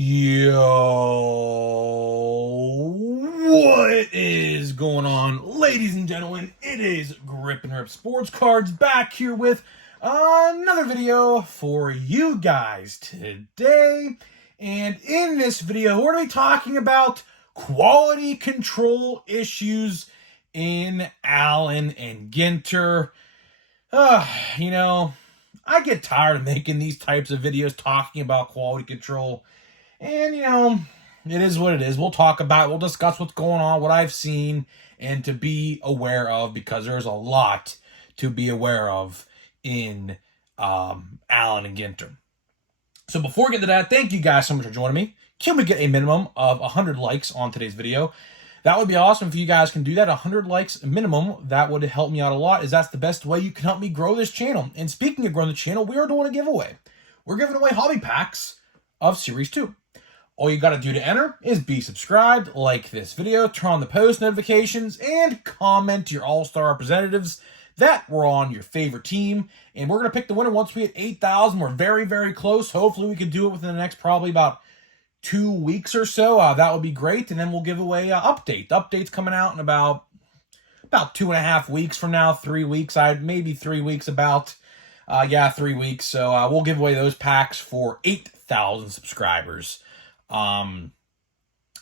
Yo, what is going on, ladies and gentlemen? It is Grip and Rip Sports Cards back here with another video for you guys today. And in this video, we're going to be talking about quality control issues in Allen and Ginter. You know, I get tired of making these types of videos talking about quality control. And, it is what it is. We'll talk about it. We'll discuss what's going on, what I've seen, and to be aware of, because there's a lot to be aware of in Allen and Ginter. So before we get to that, thank you guys so much for joining me. Can we get a minimum of 100 likes on today's video? That would be awesome if you guys can do that. 100 likes minimum. That would help me out a lot, as that's the best way you can help me grow this channel. And speaking of growing the channel, we are doing a giveaway. We're giving away hobby packs of Series 2. All you got to do to enter is be subscribed, like this video, turn on the post notifications, and comment to your all-star representatives that were on your favorite team. And we're going to pick the winner once we hit 8,000. We're very, very close. Hopefully we can do it within the next probably about 2 weeks or so. That would be great. And then we'll give away an update. The update's coming out in about 2.5 weeks from now, 3 weeks. Maybe 3 weeks about. 3 weeks. So we'll give away those packs for 8,000 subscribers on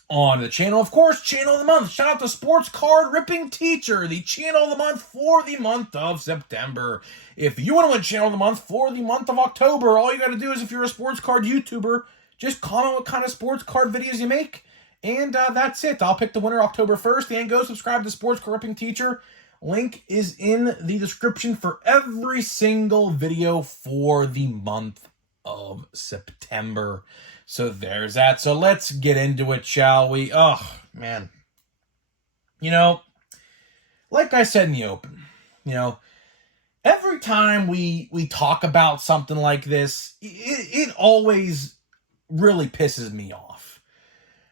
the channel. Of course, channel of the month. Shout out to Sports Card Ripping Teacher, the channel of the month for the month of September. If you want to win channel of the month for the month of October, all you got to do is, if you're a sports card YouTuber, just comment what kind of sports card videos you make, and that's it. I'll pick the winner October 1st, and go subscribe to Sports Card Ripping Teacher. Link is in the description for every single video for the month of September. So there's that. So let's get into it, shall we? Oh, man. Like I said in the open, every time we talk about something like this, it always really pisses me off.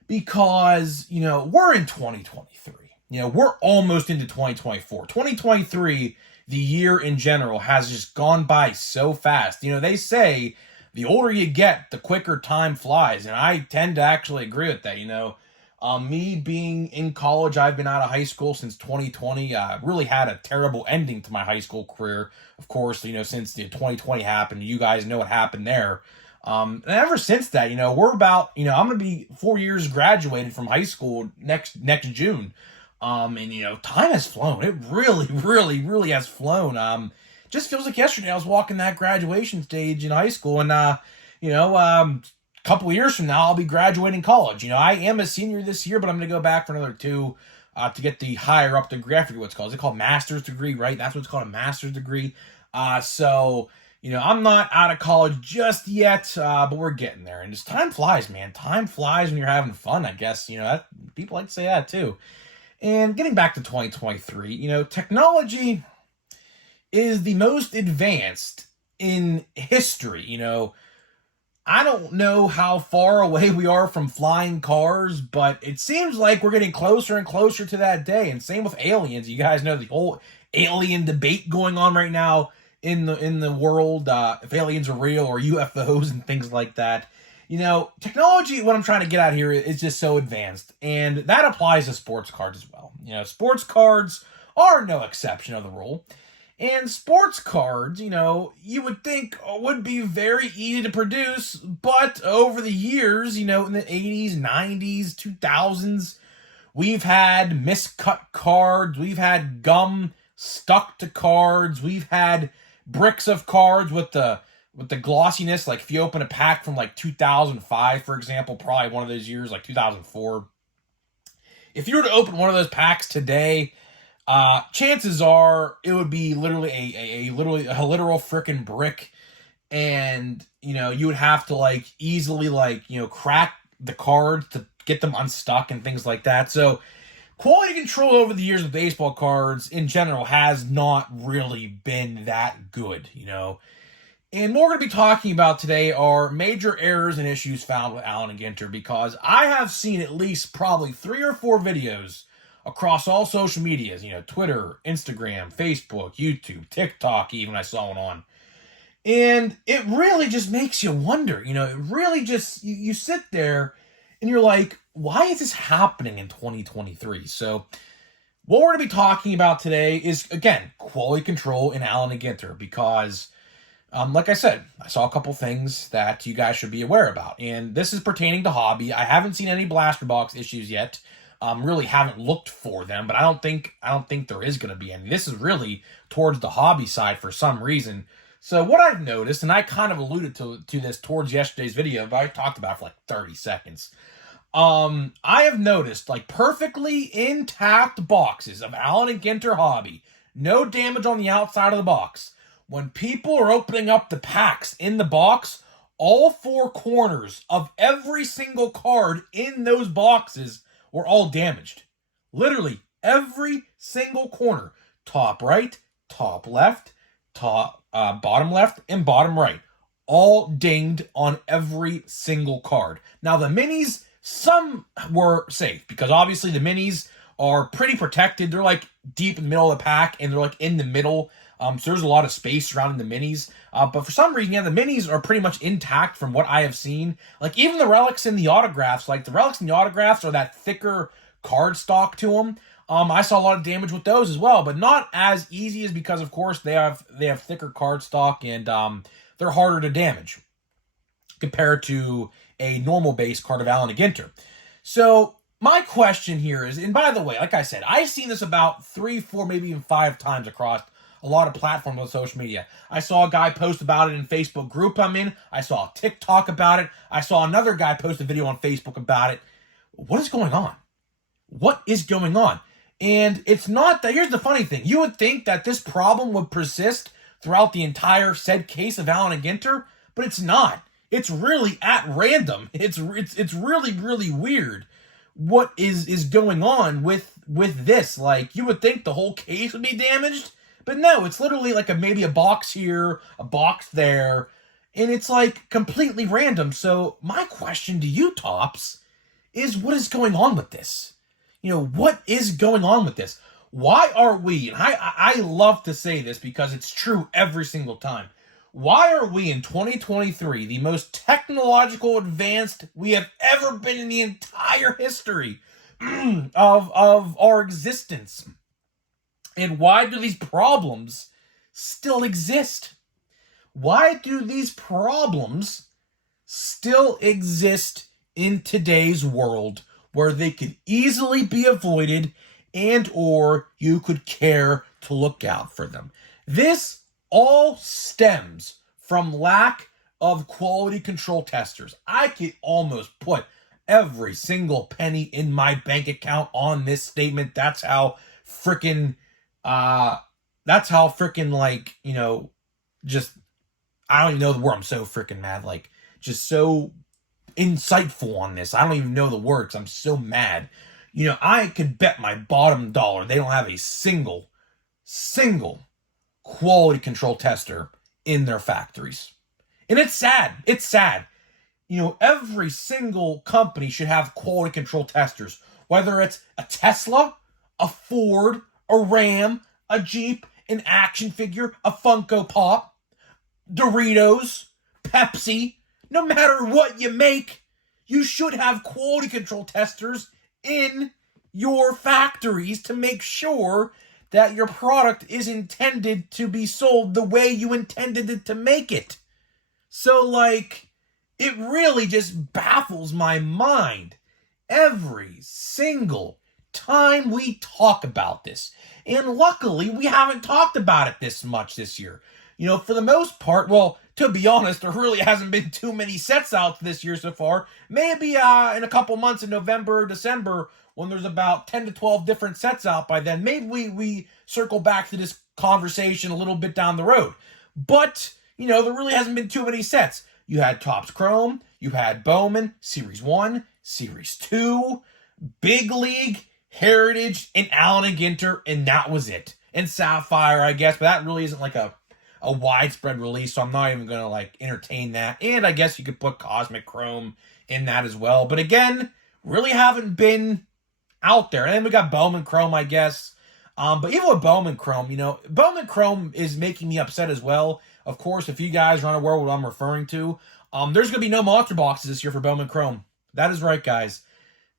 Because, we're in 2023. We're almost into 2024. 2023, the year in general, has just gone by so fast. They say the older you get, the quicker time flies. And I tend to actually agree with that. Me being in college, I've been out of high school since 2020. Really had a terrible ending to my high school career. Of course, since the 2020 happened, you guys know what happened there. And ever since that, we're about, I'm going to be 4 years graduated from high school next June. And time has flown. It really, really, really has flown. Just feels like yesterday I was walking that graduation stage in high school, and a couple of years from now I'll be graduating college. I am a senior this year, but I'm going to go back for another 2 to get the higher up degree. I forget what it's called. Is it called master's degree, right? That's what it's called, a master's degree. So I'm not out of college just yet, but we're getting there. And just time flies, man. Time flies when you're having fun, I guess. People like to say that too. And getting back to 2023, technology is the most advanced in history. I don't know how far away we are from flying cars, but it seems like we're getting closer and closer to that day. And same with aliens. You guys know the whole alien debate going on right now in the world, if aliens are real or UFOs and things like that. Technology, what I'm trying to get at here, is just so advanced, and that applies to sports cards as well. Sports cards are no exception of the rule. And sports cards, you would think would be very easy to produce, but over the years, in the 80s, 90s, 2000s, we've had miscut cards, we've had gum stuck to cards, we've had bricks of cards with the glossiness. Like if you open a pack from like 2005, for example, probably one of those years, like 2004. If you were to open one of those packs today, chances are it would be literally a literal freaking brick, and you would have to easily crack the cards to get them unstuck and things like that. So quality control over the years of baseball cards in general has not really been that good. And what we're going to be talking about today are major errors and issues found with Allen and Ginter, because I have seen at least probably 3 or 4 videos across all social medias, Twitter, Instagram, Facebook, YouTube, TikTok, even I saw one on. And it really just makes you wonder, it really just, you sit there and you're like, why is this happening in 2023? So, what we're going to be talking about today is, again, quality control in Allen Ginter, because, like I said, I saw a couple things that you guys should be aware about. And this is pertaining to hobby. I haven't seen any blaster box issues yet. Really haven't looked for them, but I don't think there is going to be any. This is really towards the hobby side for some reason. So what I've noticed, and I kind of alluded to this towards yesterday's video, but I talked about it for like 30 seconds. I have noticed like perfectly intact boxes of Allen Ginter hobby, no damage on the outside of the box. When people are opening up the packs in the box, all four corners of every single card in those boxes were all damaged. Literally every single corner. Top right, top left, bottom left, and bottom right. All dinged on every single card. Now the minis, some were safe, because obviously the minis are pretty protected. They're like deep in the middle of the pack, and they're like in the middle. So there's a lot of space surrounding the minis. But for some reason, the minis are pretty much intact from what I have seen. Like even the relics and the autographs, like the relics and the autographs are that thicker card stock to them. I saw a lot of damage with those as well, but not as easy, as because of course they have thicker card stock, and they're harder to damage compared to a normal base card of Allen Ginter. So my question here is, and by the way, like I said, I've seen this about 3, 4, maybe even 5 times across a lot of platforms on social media. I saw a guy post about it in Facebook group I'm in. I saw TikTok about it. I saw another guy post a video on Facebook about it. What is going on? What is going on? And it's not that, here's the funny thing. You would think that this problem would persist throughout the entire said case of Allen Ginter, but it's not. It's really at random. It's really, really weird what is going on with this. Like, you would think the whole case would be damaged, but no, it's literally like maybe a box here, a box there, and it's like completely random. So my question to you, Topps, is what is going on with this? What is going on with this? Why are we, and I love to say this because it's true every single time, why are we in 2023 the most technological advanced we have ever been in the entire history of our existence? And why do these problems still exist? Why do these problems still exist in today's world, where they could easily be avoided, and or you could care to look out for them? This all stems from lack of quality control testers. I could almost put every single penny in my bank account on this statement. That's how freaking like, just, I don't even know the word. I'm so freaking mad. Like, just so insightful on this. I don't even know the words. I'm so mad. I could bet my bottom dollar they don't have a single quality control tester in their factories. And it's sad. It's sad. Every single company should have quality control testers, whether it's a Tesla, a Ford, a Ram, a Jeep, an action figure, a Funko Pop, Doritos, Pepsi. No matter what you make, you should have quality control testers in your factories to make sure that your product is intended to be sold the way you intended it to make it. So, like, it really just baffles my mind every single time we talk about this. And luckily, we haven't talked about it this much this year. For the most part, well, to be honest, there really hasn't been too many sets out this year so far. Maybe in a couple months in November or December, when there's about 10 to 12 different sets out by then, maybe we circle back to this conversation a little bit down the road. But, there really hasn't been too many sets. You had Topps Chrome, you had Bowman, Series 1, Series 2, Big League, Heritage, and Allen Ginter, and that was it. And Sapphire, I guess, but that really isn't like a widespread release, so I'm not even going to entertain that. And I guess you could put Cosmic Chrome in that as well. But again, really haven't been out there. And then we got Bowman Chrome, I guess. But even with Bowman Chrome, Bowman Chrome is making me upset as well. Of course, if you guys are unaware what I'm referring to, there's going to be no monster boxes this year for Bowman Chrome. That is right, guys.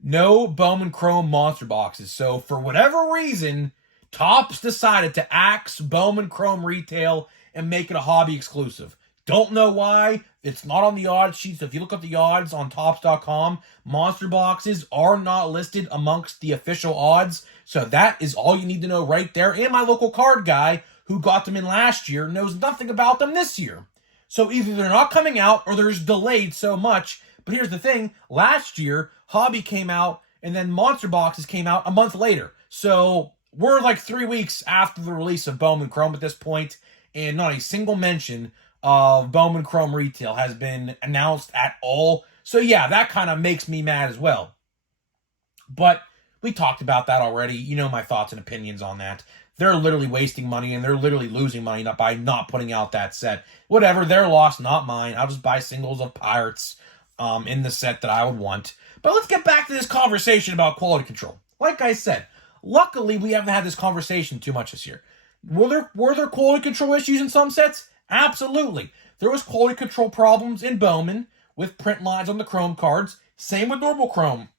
No Bowman Chrome monster boxes. So for whatever reason, Topps decided to axe Bowman Chrome retail and make it a hobby exclusive. Don't know why. It's not on the odds sheet. So if you look up the odds on Topps.com, monster boxes are not listed amongst the official odds. So that is all you need to know right there. And my local card guy who got them in last year knows nothing about them this year. So either they're not coming out or there's delayed so much. But here's the thing. Last year, Hobby came out and then Monster Boxes came out a month later. So we're like 3 weeks after the release of Bowman Chrome at this point, and not a single mention of Bowman Chrome retail has been announced at all. So yeah, that kind of makes me mad as well. But we talked about that already. You know my thoughts and opinions on that. They're literally wasting money and they're literally losing money by not putting out that set. Whatever, their loss, not mine. I'll just buy singles of Pirates in the set that I would want. But let's get back to this conversation about quality control. Like I said, luckily we haven't had this conversation too much this year. Were there quality control issues in some sets? Absolutely. There was quality control problems in Bowman with print lines on the Chrome cards. Same with normal Chrome.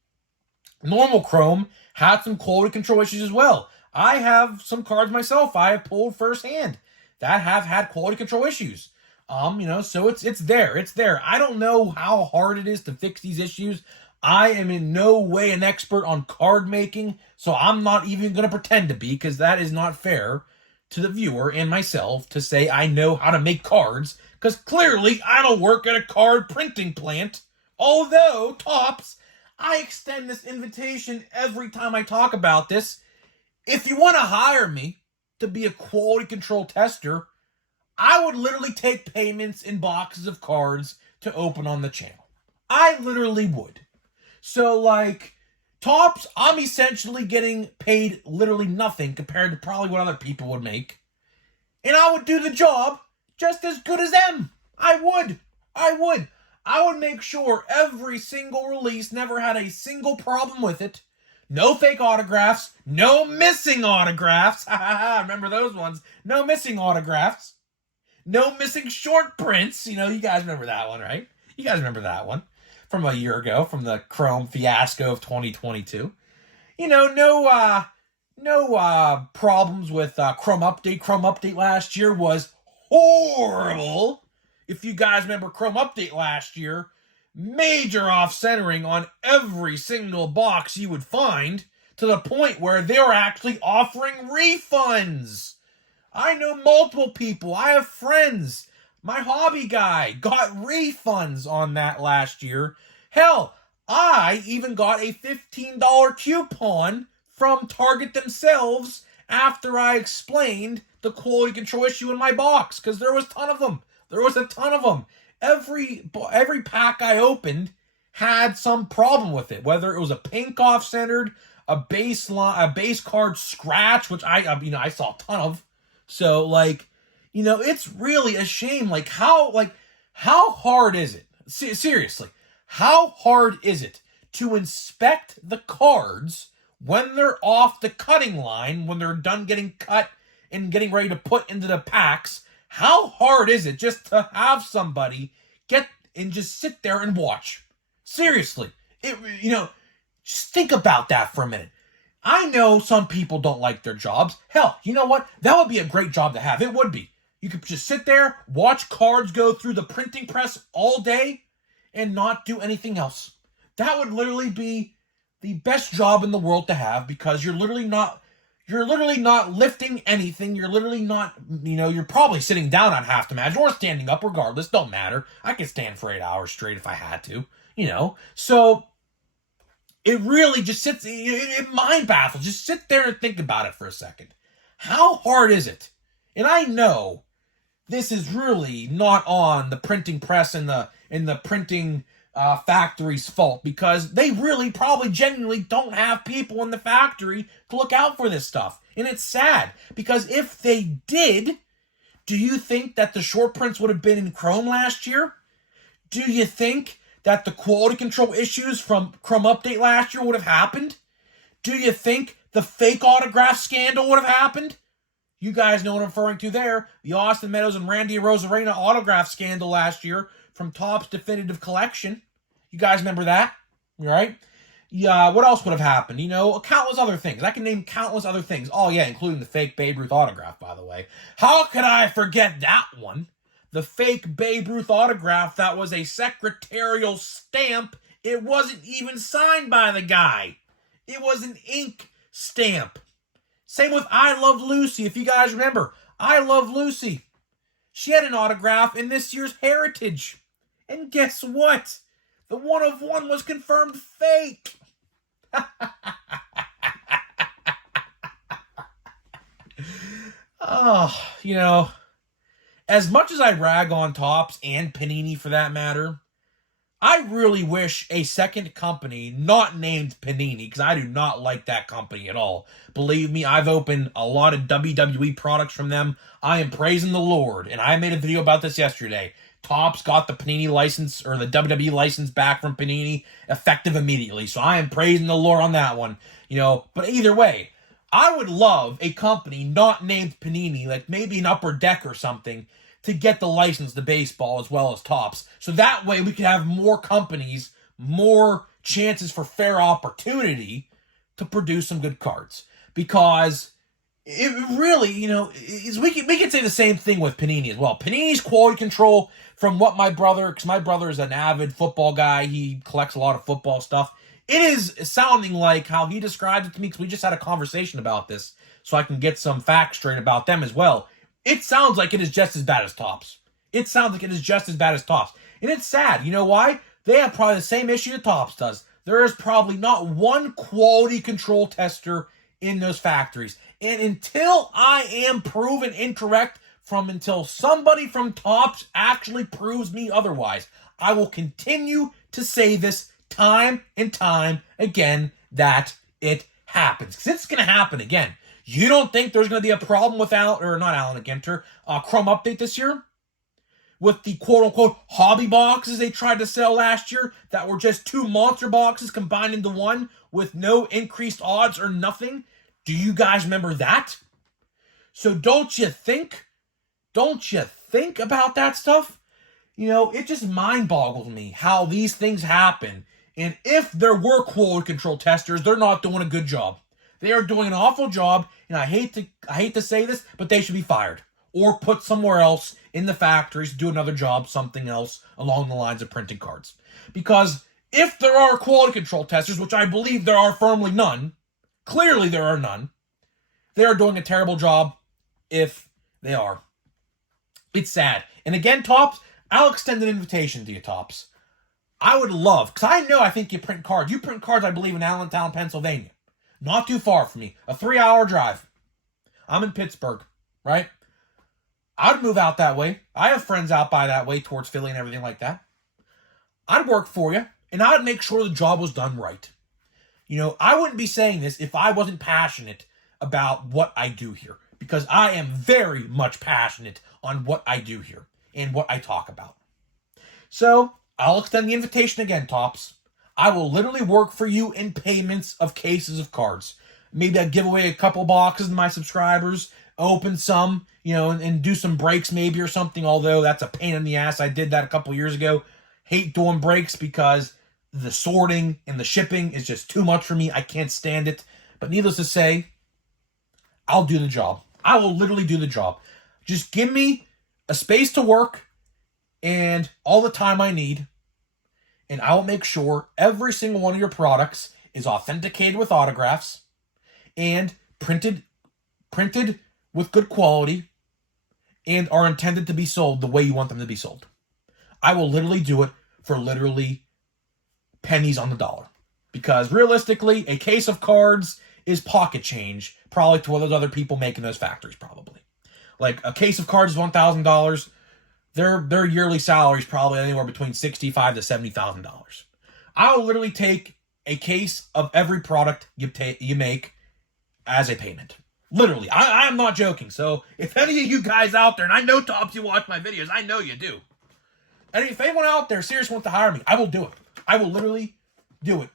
Normal Chrome had some quality control issues as well. I have some cards myself I have pulled firsthand that have had quality control issues. So it's there. It's there. I don't know how hard it is to fix these issues. I am in no way an expert on card making, so I'm not even going to pretend to be, because that is not fair to the viewer and myself to say I know how to make cards, because clearly I don't work at a card printing plant. Although, Topps, I extend this invitation every time I talk about this. If you want to hire me to be a quality control tester, I would literally take payments in boxes of cards to open on the channel. I literally would. So, Topps, I'm essentially getting paid literally nothing compared to probably what other people would make. And I would do the job just as good as them. I would. I would make sure every single release never had a single problem with it. No fake autographs. No missing autographs. Remember those ones. No missing autographs. No missing short prints. You guys remember that one, right? You guys remember that one from a year ago, from the Chrome fiasco of 2022. No problems with Chrome Update. Chrome Update last year was horrible. If you guys remember Chrome Update last year, major off-centering on every single box you would find, to the point where they were actually offering refunds. I know multiple people. I have friends. My hobby guy got refunds on that last year. Hell, I even got a $15 coupon from Target themselves after I explained the quality control issue in my box, because there was a ton of them. Every pack I opened had some problem with it, whether it was a pink off-centered, a base card scratch, which I saw a ton of. So it's really a shame. How hard is it? Seriously, how hard is it to inspect the cards when they're off the cutting line, when they're done getting cut and getting ready to put into the packs? How hard is it just to have somebody get and just sit there and watch? Seriously, just think about that for a minute. I know some people don't like their jobs. Hell, you know what? That would be a great job to have. It would be. You could just sit there, watch cards go through the printing press all day, and not do anything else. That would literally be the best job in the world to have, because you're literally not lifting anything. You're literally not, you're probably sitting down on half the match or standing up, regardless. Don't matter. I could stand for 8 hours straight if I had to, So it really just it mind baffles. Just sit there and think about it for a second. How hard is it? And I know this is really not on the printing press and the printing factory's fault, because they really probably genuinely don't have people in the factory to look out for this stuff. And it's sad, because if they did, do you think that the short prints would have been in Chrome last year? Do you think that the quality control issues from Chrome Update last year would have happened? Do you think the fake autograph scandal would have happened. You guys know what I'm referring to there. The Austin Meadows and Randy Arozarena autograph scandal last year from Topps Definitive Collection. You guys remember that, right? Yeah, what else would have happened? You know, countless other things. I can name countless other things. Oh, yeah, including the fake Babe Ruth autograph, by the way. How could I forget that one? The fake Babe Ruth autograph that was a secretarial stamp. It wasn't even signed by the guy. It was an ink stamp. Same with I Love Lucy, if you guys remember. I Love Lucy. She had an autograph in this year's Heritage. And guess what? The 1/1 was confirmed fake. Oh, you know, as much as I rag on Topps and Panini for that matter, I really wish a second company not named Panini, because I do not like that company at all. Believe me, I've opened a lot of WWE products from them. I am praising the Lord, and I made a video about this yesterday. Topps got the Panini license, or the WWE license back from Panini, effective immediately. So I am praising the Lord on that one. You know, but either way, I would love a company not named Panini, like maybe an Upper Deck or something, to get the license to baseball as well as Topps. So that way we could have more companies, more chances for fair opportunity to produce some good cards. Because it really, you know, we can say the same thing with Panini as well. Panini's quality control, from what my brother, because my brother is an avid football guy, he collects a lot of football stuff. It is sounding like how he described it to me, because we just had a conversation about this, so I can get some facts straight about them as well. It sounds like it is just as bad as Topps. It sounds like it is just as bad as Topps. And it's sad. You know why? They have probably the same issue that Topps does. There is probably not one quality control tester in those factories. And until I am proven incorrect, until somebody from Topps actually proves me otherwise, I will continue to say this time and time again that it happens. Because it's going to happen again. You don't think there's going to be a problem with Allen Ginter, Chrome Update this year? With the quote-unquote hobby boxes they tried to sell last year that were just two monster boxes combined into one with no increased odds or nothing? Do you guys remember that? So don't you think about that stuff? You know, it just mind boggles me how these things happen. And if there were quality control testers, they're not doing a good job. They are doing an awful job, and I hate to say this, but they should be fired or put somewhere else in the factories to do another job, something else along the lines of printing cards. Because if there are quality control testers, which I believe there are firmly none, clearly there are none, they are doing a terrible job if they are. It's sad. And again, Topps, I'll extend an invitation to you, Topps. I would love, because I think you print cards. You print cards, I believe, in Allentown, Pennsylvania. Not too far from me. A 3-hour drive. I'm in Pittsburgh, right? I'd move out that way. I have friends out by that way towards Philly and everything like that. I'd work for you, and I'd make sure the job was done right. You know, I wouldn't be saying this if I wasn't passionate about what I do here, because I am very much passionate on what I do here and what I talk about. So, I'll extend the invitation again, Topps. I will literally work for you in payments of cases of cards. Maybe I'd give away a couple boxes to my subscribers, open some, you know, and do some breaks maybe or something, although that's a pain in the ass. I did that a couple years ago. Hate doing breaks because the sorting and the shipping is just too much for me. I can't stand it. But needless to say, I'll do the job. I will literally do the job. Just give me a space to work and all the time I need, and I will make sure every single one of your products is authenticated with autographs and printed with good quality and are intended to be sold the way you want them to be sold. I will literally do it for literally pennies on the dollar. Because realistically, a case of cards is pocket change, probably to what those other people make in those factories, probably. Like, a case of cards is $1,000. Their yearly salary is probably anywhere between $65,000 to $70,000. I'll literally take a case of every product you make as a payment. Literally. I am not joking. So if any of you guys out there, and I know Topps, you watch my videos, I know you do. And if anyone out there seriously wants to hire me, I will do it. I will literally do it.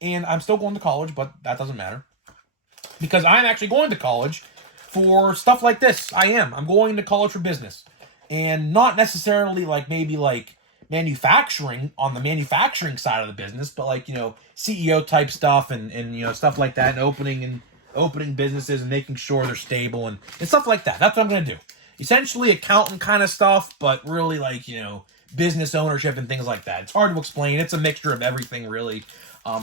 And I'm still going to college, but that doesn't matter. because I'm actually going to college for stuff like this. I'm going to college for business, and not necessarily like maybe like manufacturing on the manufacturing side of the business, but like, you know, CEO type stuff and you know, stuff like that, and opening businesses and making sure they're stable and stuff like that. That's what I'm going to do. Essentially accountant kind of stuff, but really like, you know, business ownership and things like that. It's hard to explain. It's a mixture of everything, really.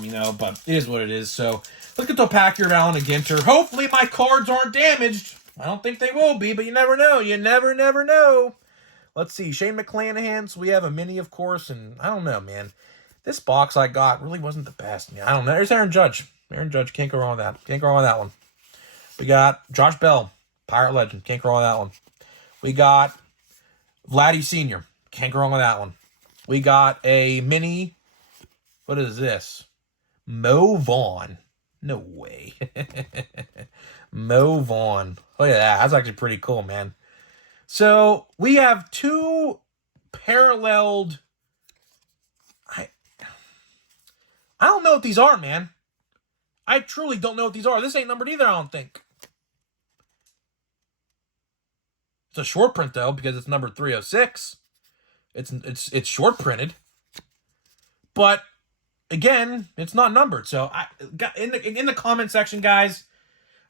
You know, but it is what it is. So let's get to a pack here of Allen Ginter. Hopefully my cards aren't damaged. I don't think they will be, but you never know. You never know. Let's see. Shane McClanahan. So we have a mini, of course, and I don't know, man. This box I got really wasn't the best. I don't know. There's Aaron Judge. Aaron Judge. Can't go wrong with that. Can't go wrong with that one. We got Josh Bell, Pirate Legend. Can't go wrong with that one. We got Vladdy Sr. Can't go wrong with that one. We got a mini. What is this? Mo Vaughn. No way. Mo Vaughn. Look at that. That's actually pretty cool, man. So we have two paralleled. I don't know what these are, man. I truly don't know what these are. This ain't numbered either, I don't think. It's a short print though, because it's numbered 306. It's short printed. But again, it's not numbered. So in the comment section, guys,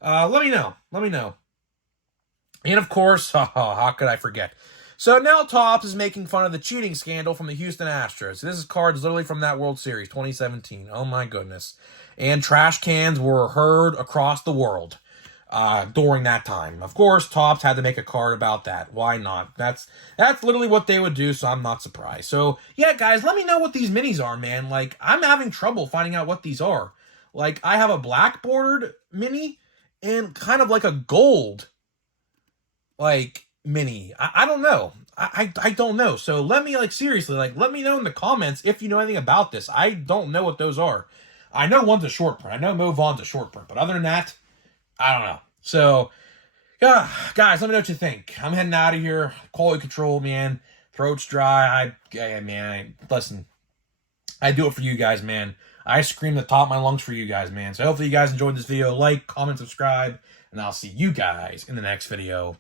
let me know. And of course, how could I forget? So now Topps is making fun of the cheating scandal from the Houston Astros. This is cards literally from that World Series 2017. Oh my goodness. And trash cans were heard across the world during that time. Of course, Topps had to make a card about that. Why not? That's literally what they would do, so I'm not surprised. So, yeah, guys, let me know what these minis are, man. Like, I'm having trouble finding out what these are. Like, I have a black bordered mini and kind of like a gold, like, mini. I don't know. I don't know. So let me, like, seriously, like, let me know in the comments if you know anything about this. I don't know what those are. I know one's a short print. I know Mo Vaughn's a short print. But other than that, I don't know. So, guys, let me know what you think. I'm heading out of here. Quality control, man. Throat's dry. Listen, I do it for you guys, man. I scream the top of my lungs for you guys, man. So hopefully you guys enjoyed this video. Like, comment, subscribe, and I'll see you guys in the next video.